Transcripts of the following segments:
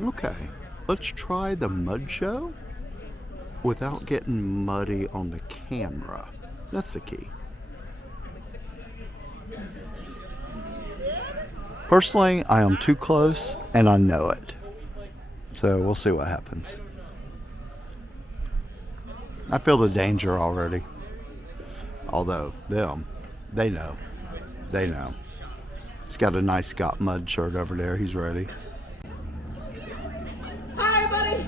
Okay, let's try the mud show without getting muddy on the camera. That's the key. Personally, I am too close and I know it. So we'll see what happens. I feel the danger already. Although they know. They know. He's got a nice Scott Mud shirt over there. He's ready. Hi, buddy!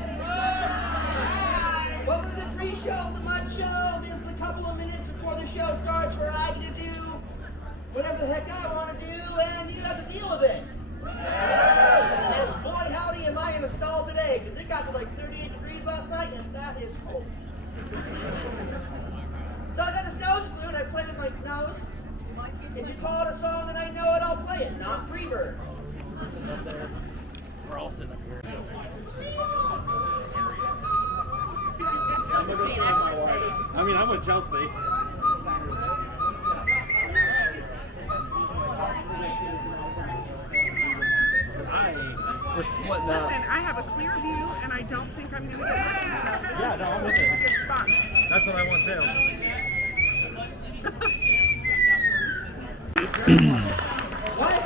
Welcome to the pre-show, the Mud Show. This is a couple of minutes before the show starts where I get to do whatever the heck I want to do, and you have to deal with it. And boy, howdy, am I in a stall today, because it got to like 38 degrees last night, and that is cold. So I got this nose flute, I play with my nose. If you call it a song and I know it, I'll play it, not Freebird. We're all sitting up here. I'm with Chelsea. We're splitting up. Listen, I have a clear view, and I don't think I'm going to get lucky, so Yeah, no, I'm with this is it. a good spot. That's what I want too. What?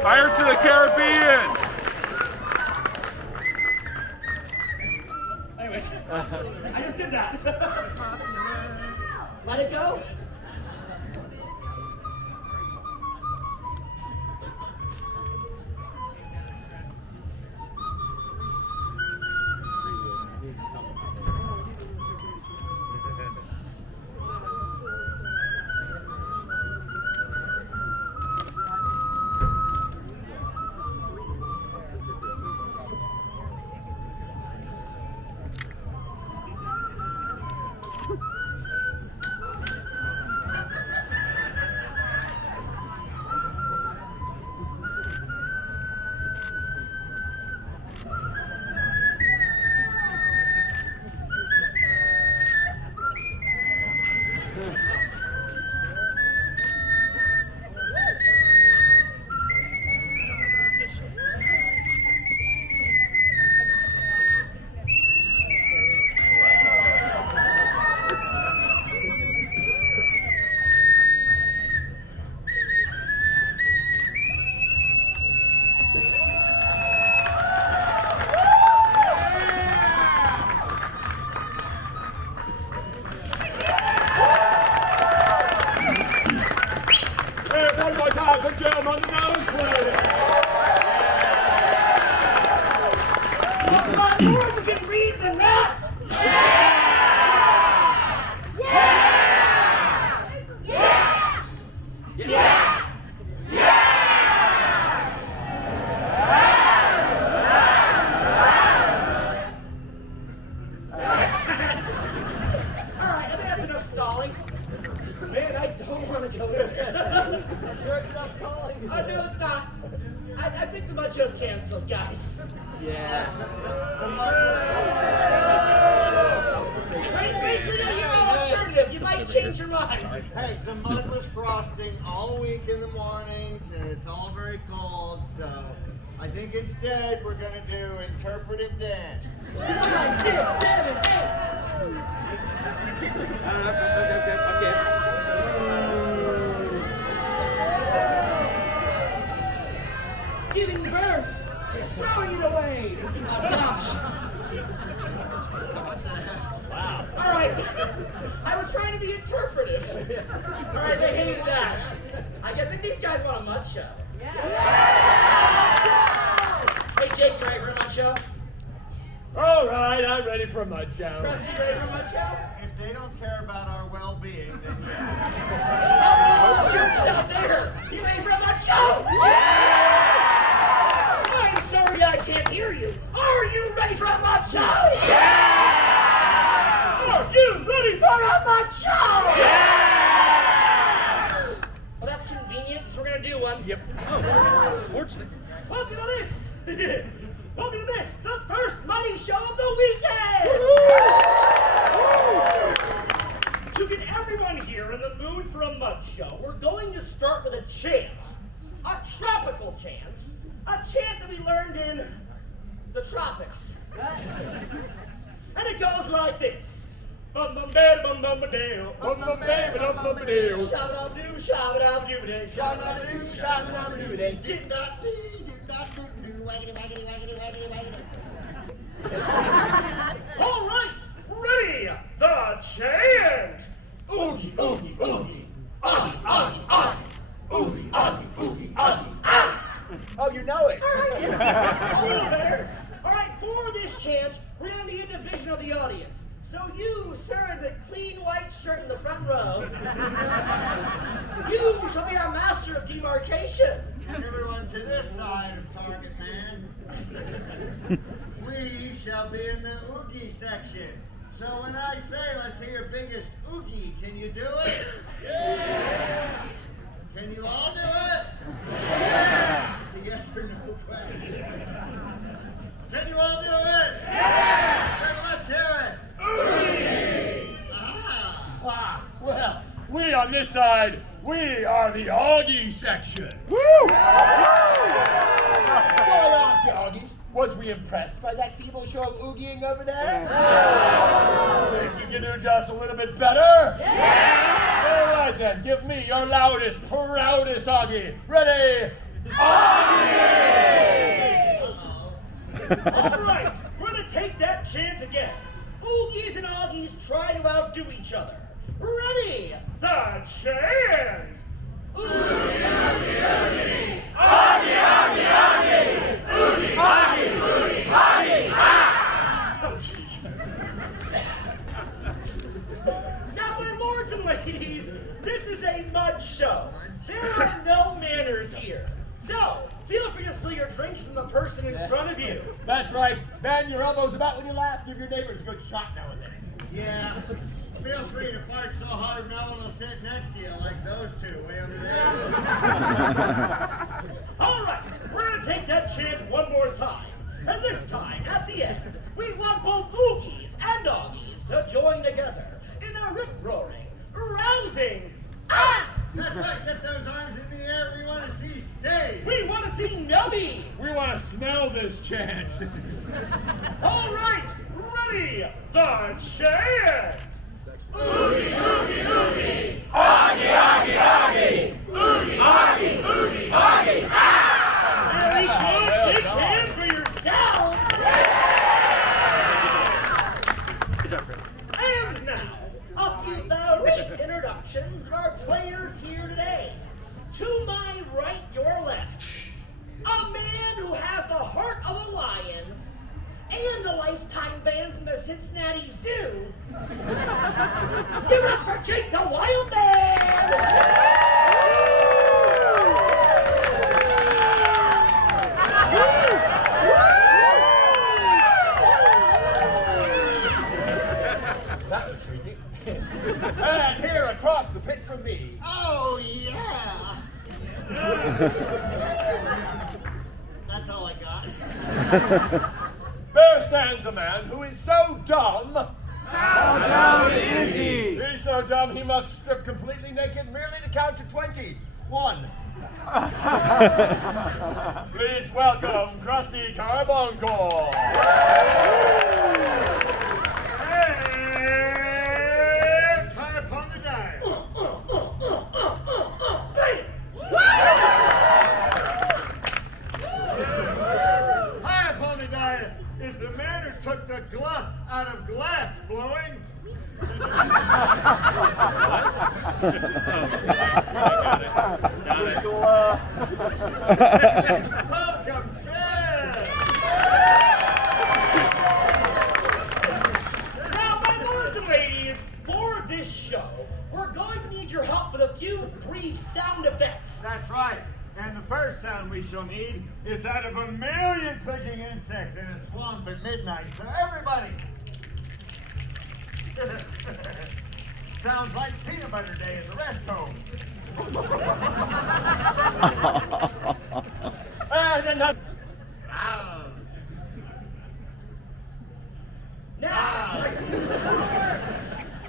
Pirates of the Caribbean! Anyways, I just did that. Let it go. One more time, put your arm on the nose for it. A lot more you can read than that. Alright, I think that's enough stalling. Man, I don't want to go there. Sure it's not stalling? Oh, no, it's not. I think the mud show's canceled, guys. Yeah. Wait till you hear an alternative. You might change your mind. Hey, the mud was frosting all week in the mornings, and it's all very cold, so I think instead we're going to do interpretive dance. 5, 6, 7, 8. Giving birth, throwing it away. Wow. All right. I was trying to be interpretive. All right, they hated that. I think these guys want a mud show. Hey, Jake, ready for a mud show? All right, I'm ready for a mud show. Preston, ready for a mud show? If they don't care about Oh, jerks out there! You ready for a mud show? Yeah! I'm sorry I can't hear you. Are you ready for a mud show? Yeah! Are you ready for a mud show? Yeah! Well, that's convenient, because we're going to do one. Yep. Oh, fortunate. Welcome to this! Welcome to this, the first money show of the weekend! To get everyone here in the mood for a mud show, we're going to start with a chant. A tropical chant. A chant that we learned in the tropics. And it goes like this. Bum bum bam bum bum ba dale. Bum bum bam bum bum ba dale. Shabba-doo, shabba-doo-doo-day, shabba-doo, shabba-doo-doo-day, doo-da-dee, doo-da-doo-doo, waggity, waggity, waggity, waggity, waggity. All right, ready. The chant. Oogie, oogie, oogie, oogie, oogie, oogie, oogie, oogie, oogie, oogie, ah! Oh, you know it. A little better. All right, for this chant, we're going to need a division of the audience. So you, sir, in the clean white shirt in the front row, you shall be our master of demarcation. Everyone to this side of Target Man. We shall be in the oogie section. So when I say, let's see your biggest oogie, can you do it? Yeah! Can you all do it? Yeah! It's a yes or no question. Can you all do it? Yeah! Then let's hear it. Oogie! Ah! Well, we on this side, we are the Augie section. So I asked you, Augies, was we impressed by that feeble show of oogieing over there? Think you can do just a little bit better? Yeah! All right then, give me your loudest, proudest Augie. Ready? Augie! All right, we're going to take that chant again. Oogies and Augies try to outdo each other. Ready? The chant! Oogie, Augie, Augie! Augie, Augie, Augie! Oogie, Augie, Oogie, Augie! Ah! Oh, jeez. Now, my lords and ladies, this is a mud show. There are no manners here. So, feel free to spill your drinks on the person in front of you. That's right. Bang your elbows about when you laugh. Give your neighbors a good shot now and then. Yeah. Feel free to fart so hard no one will sit next to you like those two way over there. All right, we're going to take that chant one more time. And this time, at the end, we want both Oogies and Augies to join together in a rip-roaring, rousing, ah! That's right, get those arms in the air. We want to see stage. We want to see Nubby. We want to smell this chant. All right, ready, the chant. Oogie, oogie, oogie. Augie, augie, augie. Oogie, augie, oogie, augie. Ah! Very good. Big hand for yourself. And now, a few brief introductions of our players here today. To my right, your left, a man who has the heart of a lion and a lifetime ban from the Cincinnati Zoo. Give it up for Jake the Wild Man! That was sweet. And here across the pit from me. Oh, yeah. That's all I got. There stands a man who is so dumb. How dumb is he? He's so dumb he must strip completely naked merely to count to 20. 1. Please welcome Krusty Carbuncle. And tie upon the dice. High upon the dais is the man who took the glut out of glass blowing. Welcome, Ted! Now, my lords and ladies, for this show, we're going to need your help with a few brief sound effects. That's right. And the first sound we shall need is that of a million clicking insects in a swamp at midnight. So everybody! Sounds like peanut butter day at the rest home.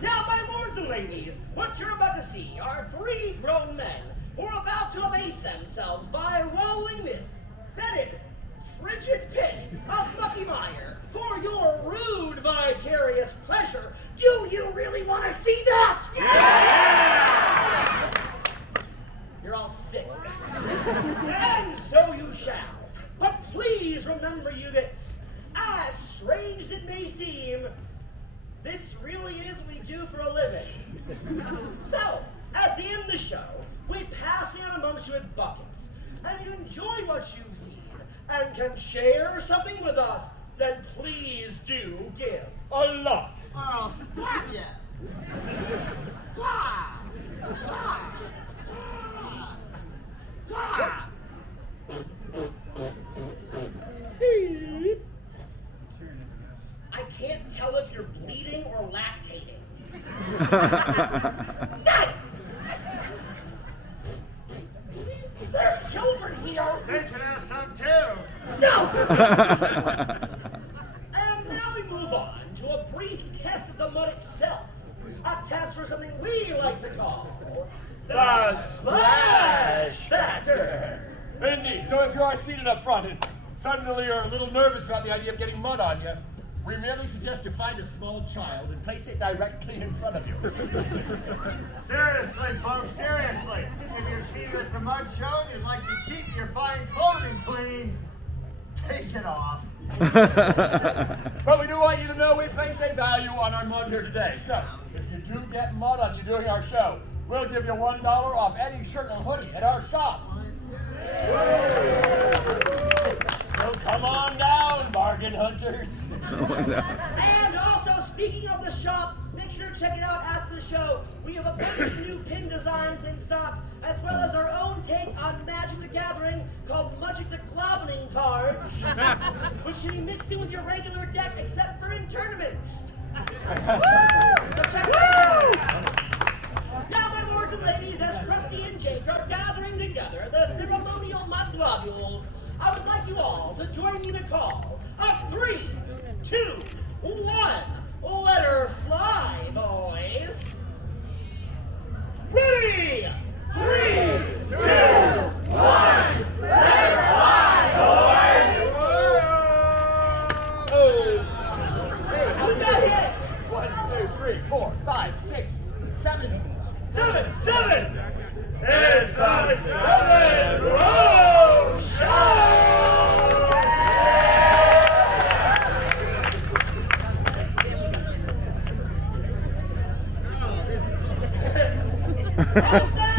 Now, my lords and ladies, what you're about to see are three grown men who are about to amaze themselves by rolling this fetid, frigid pit of mucky mire for your rude, vicarious pleasure. Do you really want to see that? Yeah! You're all sick. And so you shall. But please remember you this. As strange as it may seem, this really is what we do for a living. So, at the end of the show, we pass it on amongst you with buckets. And if you enjoy what you've seen and can share something with us, then please do give a lot. I'll stab you. I can't tell if you're bleeding or lactating. Nice! There's children here! They can have some too. No! And now we move on to a brief test of the mud itself. A test for something we like to call The splash factor. Indeed. So if you are seated up front and suddenly you're a little nervous about the idea of getting mud on you, we merely suggest you find a small child and place it directly in front of you. Seriously, folks, seriously. If you're seated at the mud show and you'd like to keep your fine clothing clean, take it off. But we do want you to know we place a value on our mud here today. So, if you do get mud on you during our show, we'll give you $1 off any shirt and hoodie at our shop. So come on down, bargain hunters. And also, speaking of the shop, make sure to check it out after the show. We have a bunch of new pin designs in stock, as well as our own take on Magic the Gathering called Magic the Clobbering cards, which can be mixed in with your regular deck except for in tournaments. So check it out. Now, my lords and ladies, as Krusty and Jake are gathering together the ceremonial mud globules, I would like you all to join me in a call of 3, 2, 1. Let her fly, boys. Ready? 3, 2, 1. Let her fly, boys. Hey, who got hit? 1, 2, 3, 4, 5, 6, 7. 7. It's a 7-row show!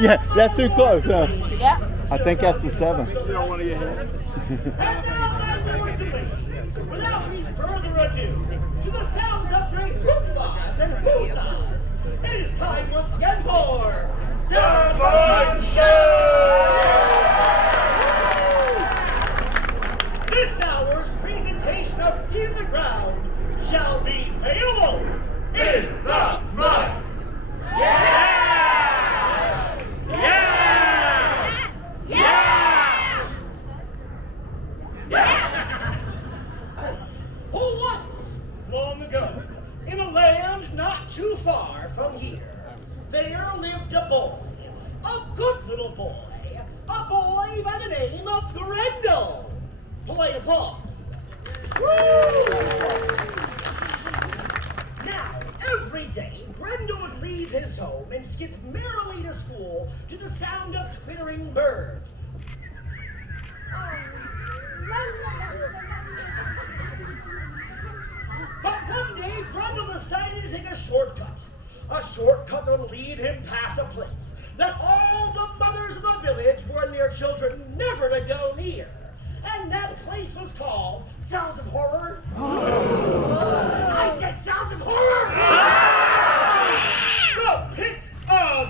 Yeah, that's too close. Yeah. I think that's the 7th. You don't want to get hit. And now, my lords and ladies, without any further ado, to the sounds of great hooplas and hoozahs, it is time once again for the Mud Show! This hour's presentation of Feel the Ground shall be Beowulf in the Mud! Yeah! Once, long ago, in a land not too far from here, there lived a boy, a good little boy, a boy by the name of Grendel. Polite applause. Now, every day, Grendel would leave his home and skip merrily to school to the sound of twittering birds. But one day, Grendel decided to take a shortcut that would lead him past a place that all the mothers of the village warned their children never to go near. And that place was called Sounds of Horror. I said Sounds of Horror! The Pit of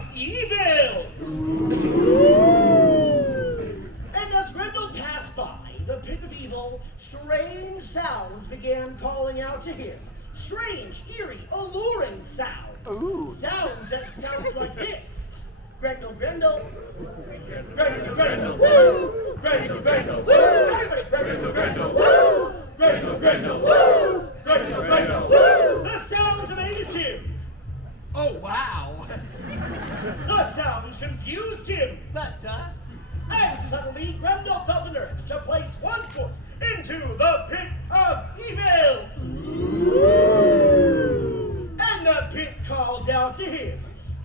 Grendel, woo! Grendel, Grendel, woo! Everybody, Grendel, Grendel, woo! Grendel, Grendel, woo! Grendel, Grendel, woo! The sounds amazed him. Oh, wow. The sounds confused him. And suddenly Grendel felt an urge to place one foot into the pit of evil. And the pit called out to him.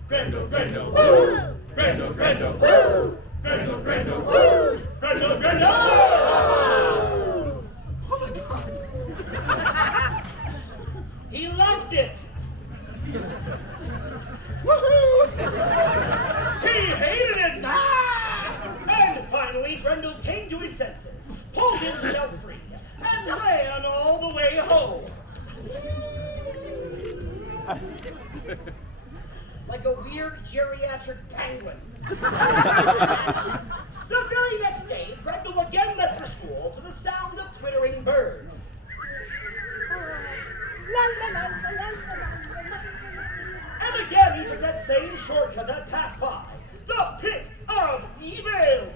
Grendel, Grendel, woo! Grendel, Grendel, woo! Grendel, Grendel, woo! Grendel, Grendel! Oh my God! He loved it. Woohoo! He hated it. And finally, Grendel came to his senses, pulled himself free, and ran all the way home. Like a weird geriatric penguin. The very next day, Grendel again left for school to the sound of twittering birds. And again he took that same shortcut that passed by, the pit of evil.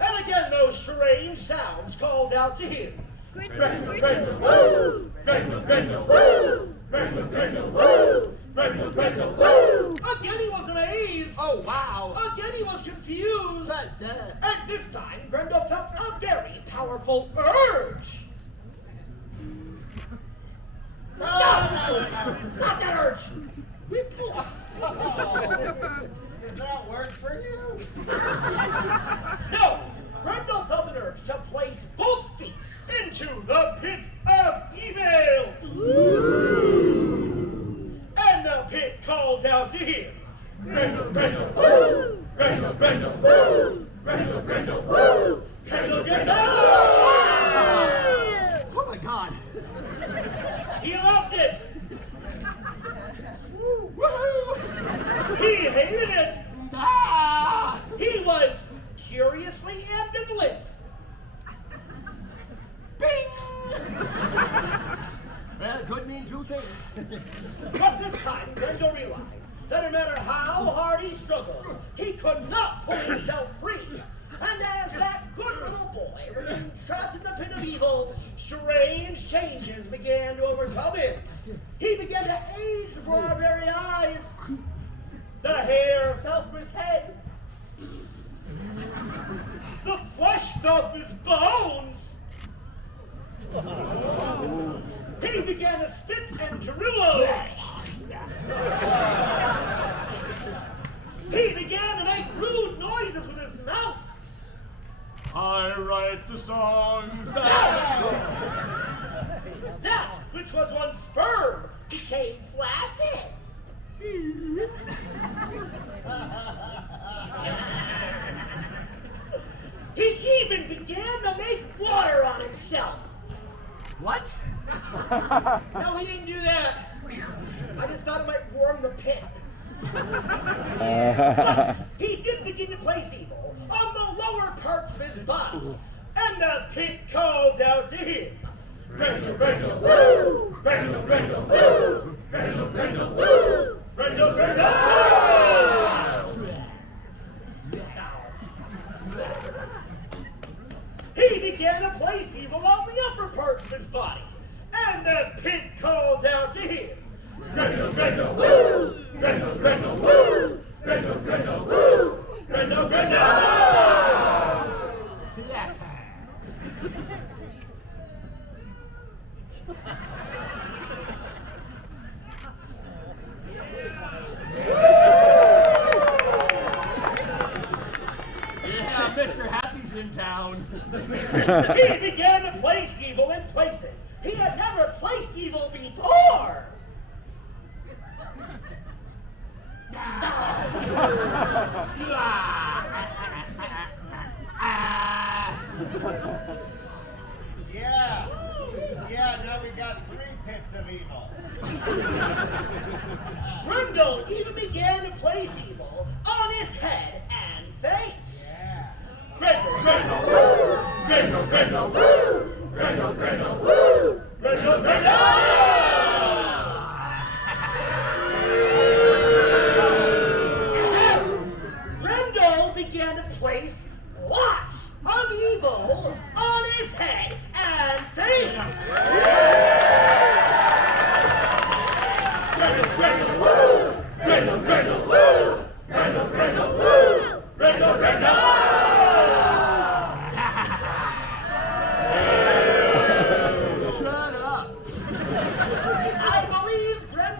And again those strange sounds called out to him. Grendel, Grendel, woo! Grendel, Grendel, woo! Grendel, Grendel, woo! Grendel, Grendel, woo! Again he was amazed. Oh, wow. Again he was confused. And this time Grendel felt a very powerful urge. No, not that urge. Does that work for you? No, Grendel felt an urge to place both feet into the pit of evil. And the pit called out to him. Grendel, Grendel, woo! Grendel, Grendel, woo! Grendel, Grendel, woo! Grendel, Grendel! Oh my God. He loved it. Woohoo! He hated it. He was curiously ambivalent. Bing! Well, it could mean two things. But this time, Grendel realized that no matter how hard he struggled, he could not pull himself free. And as that good little boy remained trapped in the pit of evil, strange changes began to overcome him. He began to age before our very eyes. The hair fell from his head. The flesh fell from his bones. He began to spit and drool. He began to make rude noises with his mouth. I write the songs That which was once firm became flaccid. He even began to make water on himself. What? No, he didn't do that. I just thought it might warm the pit. But he did begin to place evil on the lower parts of his body. And the pit called out to him. Grendel, Grendel, woo! Grendel, Grendel, woo! Grendel, Grendel, woo! Grendel, Grendel! He began to place evil on the upper parts of his body. And the pit called out to him. Grendel, Grendel, woo! Grendel, Grendel, woo! Grendel, Grendel, woo! Grendel, Grendel! Yeah, Mr. Happy's in town. He began to place evil in places he had never placed evil before. Yeah, now we got 3 pits of evil. Grendel even began to place evil on his head and face. Yeah. Grendel, Grendel, woo! Grendel, Grendel, woo! Grendel, Grendel, woo! Grendel, Grendel!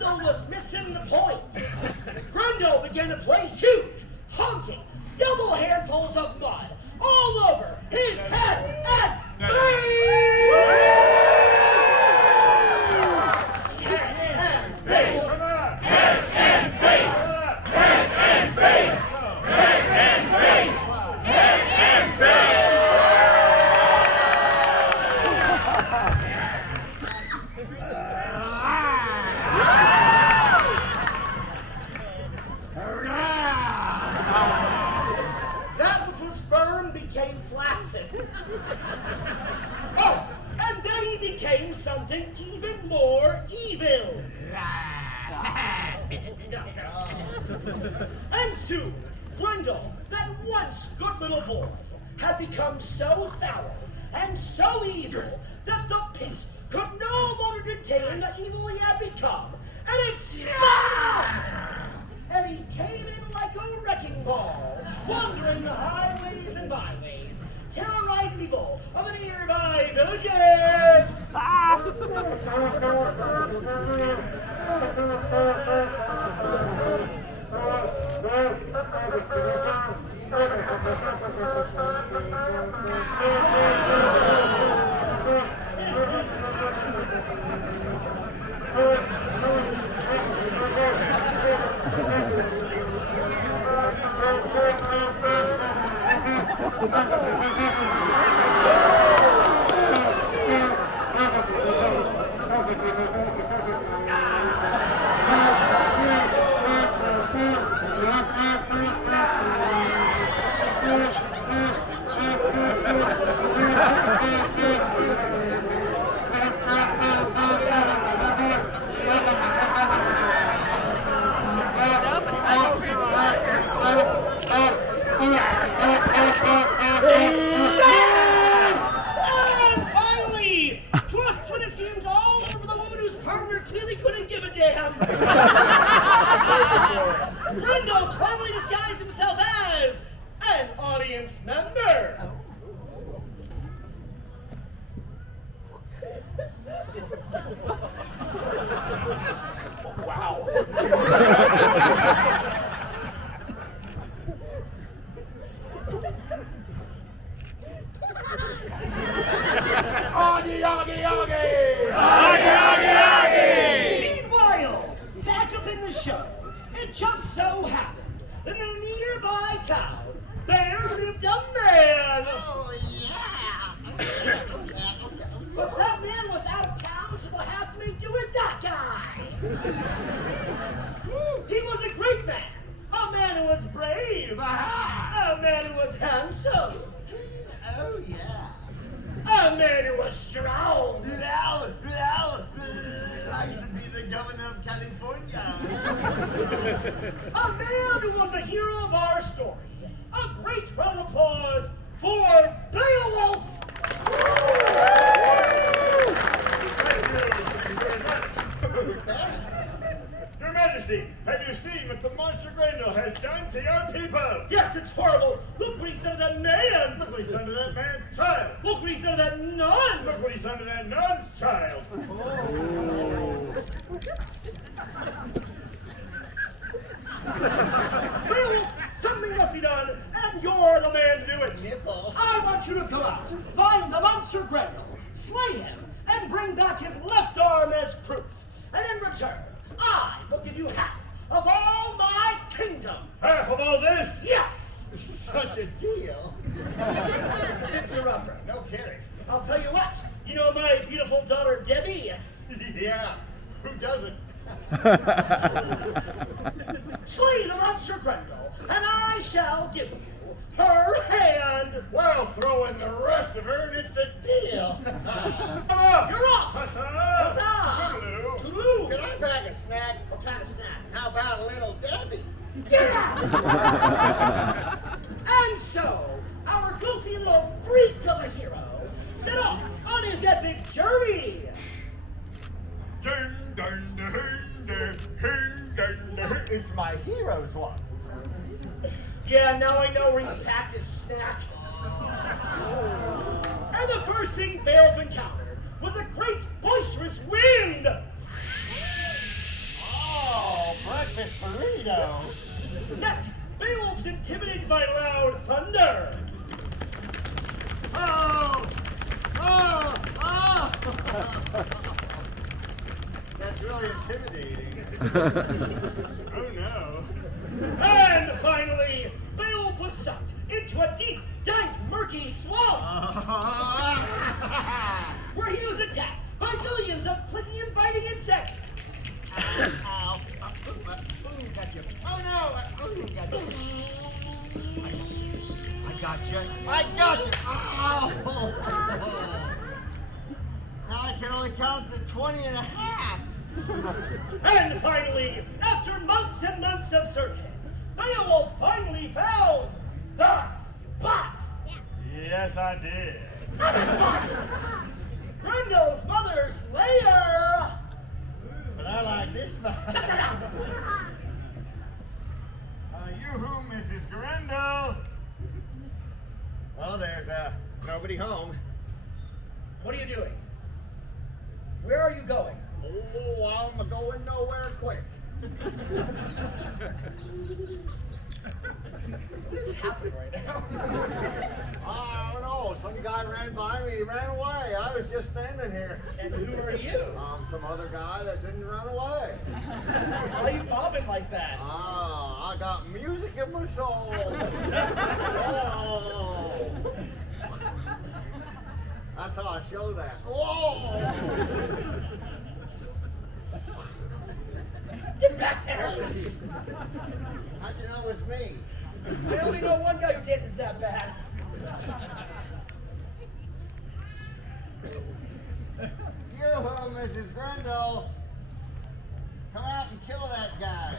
Grendel was missing the point. Grendel began to place huge, honking, double handfuls of mud all over his head and that which was firm became flaccid. Oh, and then he became something even more evil. And soon, Grendel, that once good little boy, had become so foul and so evil that the pit could no longer contain the evil he had become, and it spun out! And he came in like a wrecking ball, wandering the highways and byways, terrorizing people of the nearby villages! And finally, just when it seemed all over for the woman whose partner clearly couldn't give a damn, Grendel cleverly disguised himself as an audience member. Wow. Augie, Augie, Augie! Meanwhile, back up in the show, it just so happened that in a nearby town, there lived a man. Oh, yeah. But that man was out of town, so we'll have to make do with that guy. He was a great man. A man who was brave. A man who was handsome. Oh, yeah. A man who was strong. I should be the governor of California. A man who was a hero of our story. A great round of applause for Beowulf. Your Majesty, have you seen what the monster Grendel has done to your people? Yes, it's horrible. Look what he's done to that man. Look what he's done to that man's child. Look what he's done to that nun. Look what he's done to that nun's child. Beowulf, something must be done, and you're the man to do it. Nipple. I want you to come out, find the monster Grendel, slay him, and bring back his left arm as proof. And in return, I will give you half of all my kingdom. Half of all this? Yes! Such a deal. Fixer-upper. No kidding. I'll tell you what, you know my beautiful daughter Debbie? Yeah. Who doesn't? Slay the monster Grendel, and I shall give you her hand. Well, throw in the rest of her and it's a deal. Come on. You're off. Ta-ta. Ta-ta. Toodaloo. Toodaloo. Can I pack a snack? What kind of snack? How about a little Debbie? And so, our goofy little freak of a hero set off on his epic journey. Dun, dun, dun, dun, dun, dun, dun. It's my hero's one. Yeah, now I know where you packed his snack. And the first thing Beowulf encountered was a great boisterous wind. breakfast burrito. Next, Beowulf's intimidated by loud thunder. Oh! Oh! Oh! That's really intimidating. Oh no. And finally, Beowulf was sucked into a deep, dank, murky swamp where he was attacked by millions of clicking and biting insects. Ow. Got you. Oh no! Got you. I got you. I got you. Ow. Now I can only count to 20 and a half. And finally, after months and months of searching, Beowulf finally found the spot. Yes, I did. Grendel's mother's lair. But I like this spot. You who, Mrs. Grendel? Well, there's nobody home. What are you doing? Where are you going? Oh, I'm going nowhere quick. What is happening right now? I don't know. Some guy ran by me. He ran away. I was just standing here. And who are you? Some other guy that didn't run away. Why are you bobbing like that? I got music in my soul. Oh. That's how I show that. Oh. Get back there! How'd you know it was me? I only know one guy who dances that bad. Yoo-hoo, Mrs. Grendel. Come out and kill that guy.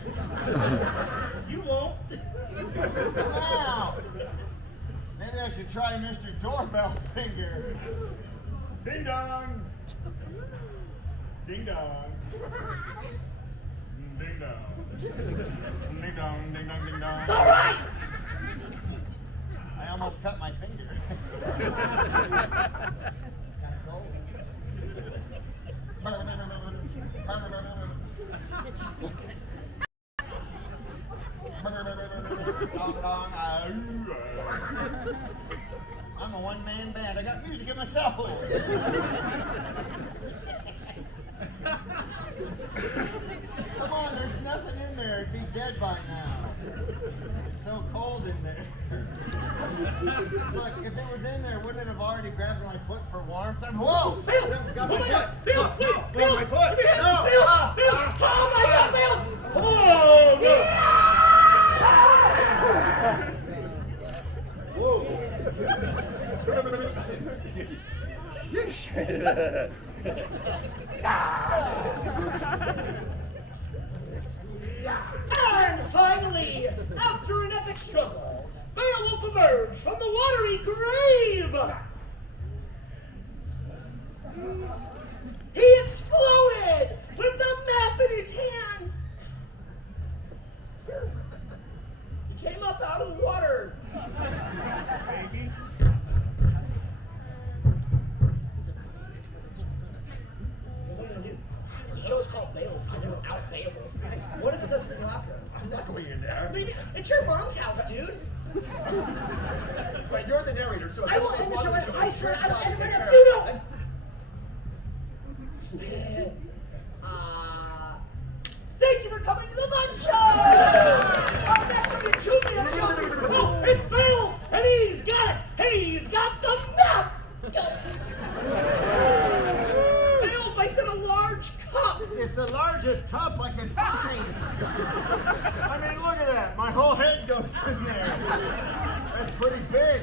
You won't. Come out. Maybe I should try Mr. Doorbell Finger. Ding dong. Ding dong. Ding dong. Ding dong, ding dong, ding dong. All right! I almost cut my finger. I'm a one-man band. I got music in myself. Come on, there's nothing in there. It'd be dead by now. It's so cold in there. Look, if it was in there, wouldn't it have already grabbed my foot for warmth? Whoa! Something's got my foot. Bill! Bill! My foot! Bill! No! Bill! Bill! Oh my God, Bill! Oh no! And finally, after an epic struggle, Beowulf emerged from the watery grave. He exploded with the map in his hand. He came up out of the water. Baby. What are you gonna do? The show's called Beowulf. I'm gonna out Beowulf. What if it says in the locker? I'm not going in there. It's your mom's house, dude. But you're the narrator, so I will end the show. I swear, I will end it right now. You know. Thank you for coming to the Mud Show! Our next one is 2 minutes. Oh, it's Beowulf, and he's got it! He's got the map! Beowulf, I said a large cup! It's the largest cup I can find. I mean, look at that. My whole head goes in there. That's pretty big.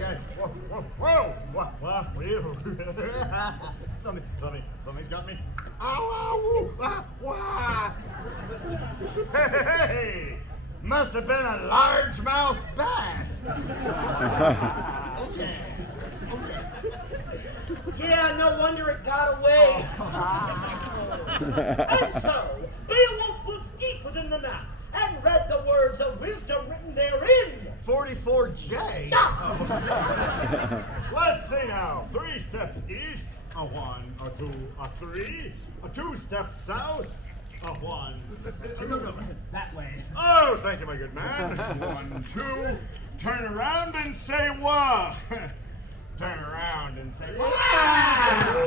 Whoa! Something's got me. Ow! Wah! Hey! Must have been a largemouth bass. Okay. Yeah, no wonder it got away. And so, Beowulf looked deep within the map and read the words of wisdom written therein. 44J? Let's see now. 3 steps east, a 1, a 2, a 3, a 2 steps south, a 1. No, that way. thank you, my good man. 1, 2, turn around and say wah. Turn around and say wah.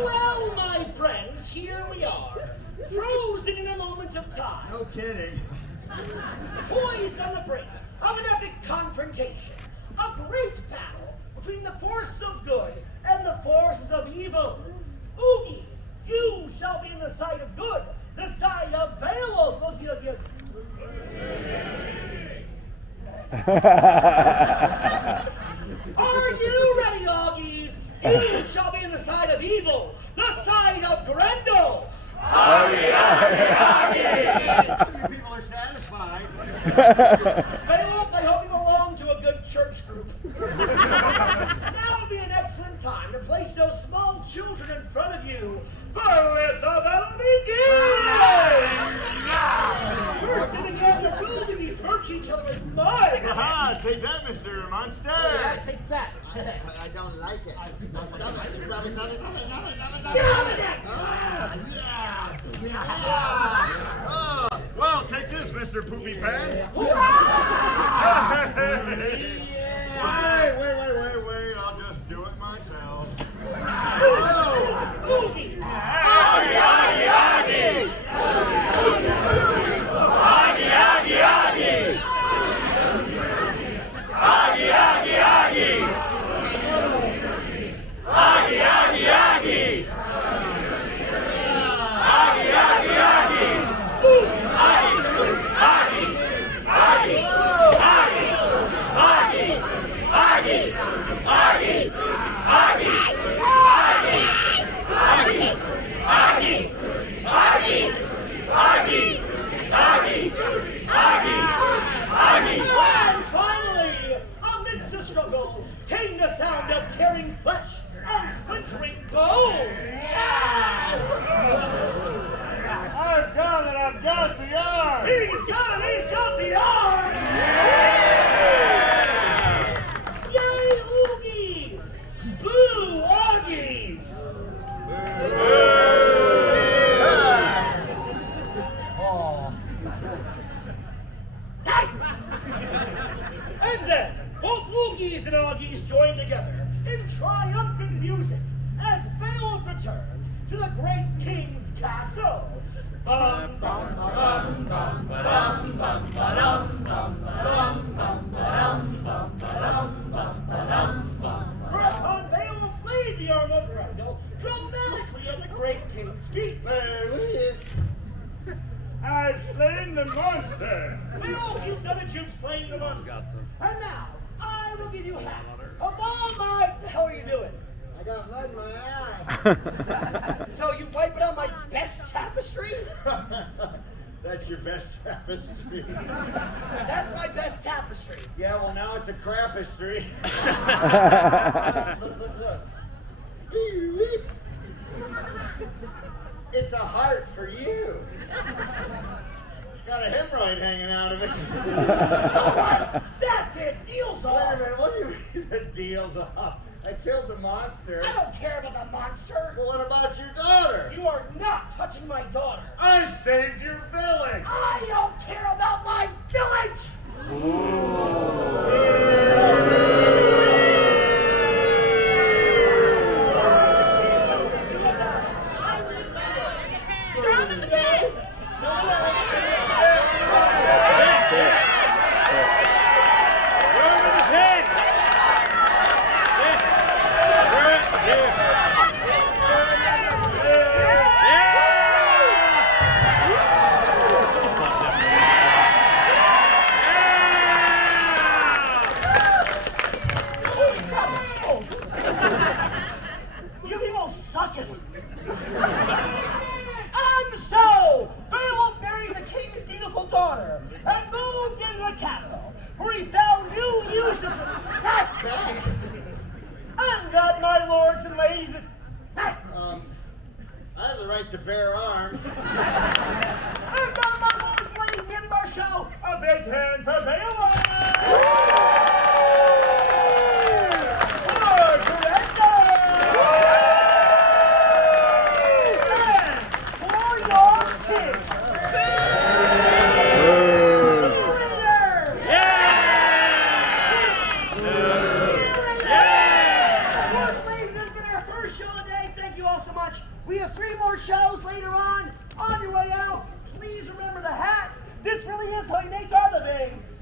Well, my friends, here we are, frozen in a moment of time. No kidding. Poised on the brink of an epic confrontation, a great battle between the forces of good and the forces of evil. Oogies, you shall be in the side of good, the side of Beowulf. Oogie, oogie, oogie. Are you ready, Augies? You shall be in the side of evil, the side of Grendel. You people are satisfied. Beowulf, I hope you belong to a good church group. Now would be an excellent time to place those small children in front of you, for let the battle begin! First to begin, the wildebeest hurt each other with mud. Aha, take that, Mr. Monster. Take that. I don't like it. Get out of there! Oh, well, take this, Mr. Poopy Pants. Wait. I'll just do it myself. Oogie! And finally, amidst the struggle, came the sound of tearing flesh and splintering bone. I've got it, I've got the arm. He's got the arm! Yay, Oogies! Boo, Augies! And then, both Oogies and Augies joined together in triumphant music as Beowulf returned to the great king's castle. Bum, bum, bum, bum, ba-dum, bum, ba-dum, bum, ba-dum, bum, ba-dum, bum, ba-dum, bum, ba-dum, bum. Whereupon Beowulf laid the arm of Grendel dramatically at the great king's feet. I've slain the monster. Beowulf, you've done it, you've slain the monster. And now, I will give you half of all my... What the hell are you doing? I got blood in my eye. So you wiping out my best tapestry? That's your best tapestry. That's my best tapestry. Yeah, well now it's a crapistry. Look. It's a heart for you. Got a hemorrhoid hanging out of it. That's it. Deal's Wait a off. minute, what do you mean the deal's off? I killed the monster. I don't care about the monster. Well, what about your daughter? You are not touching my daughter. I saved your village. I don't care about my village. Throw him in the pit! You people sucketh. And so, Beowulf married the king's beautiful daughter and moved into the castle, where he found new uses for flashback. And got my lords and ladies. I have the right to bear arms. And got my lords and ladies, the end of our show. A big hand for Beowulf. For Grendel. And for your king. Winner! is how we make our living.